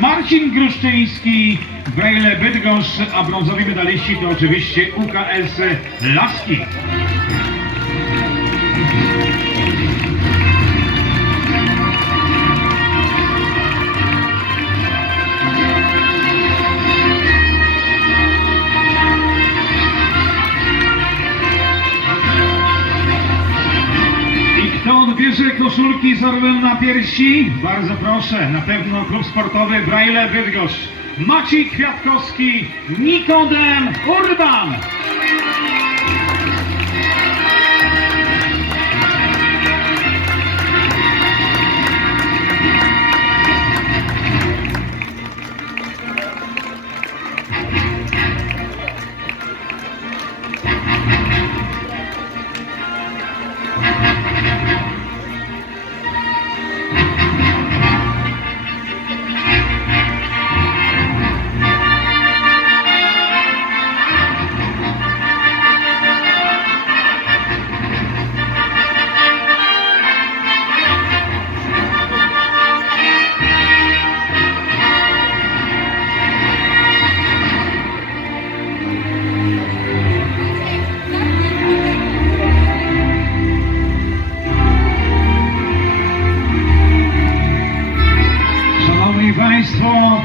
Marcin Gruszczyński, Brejle Bydgoszcz, a brązowi medaliści to oczywiście UKS Laski. Kto odbierze koszulki z orłem na piersi? Bardzo proszę, na pewno klub sportowy Brajle Bydgoszcz. Maciej Kwiatkowski, Nikodem Urban.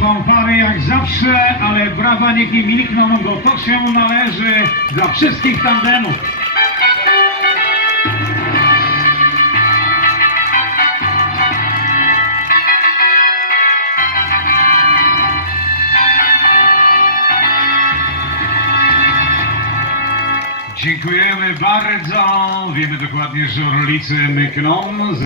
Fanfary jak zawsze, ale brawa niech nie milkną, bo to się należy dla wszystkich tandemów. Dziękujemy bardzo. Wiemy dokładnie, że orlicy mykną.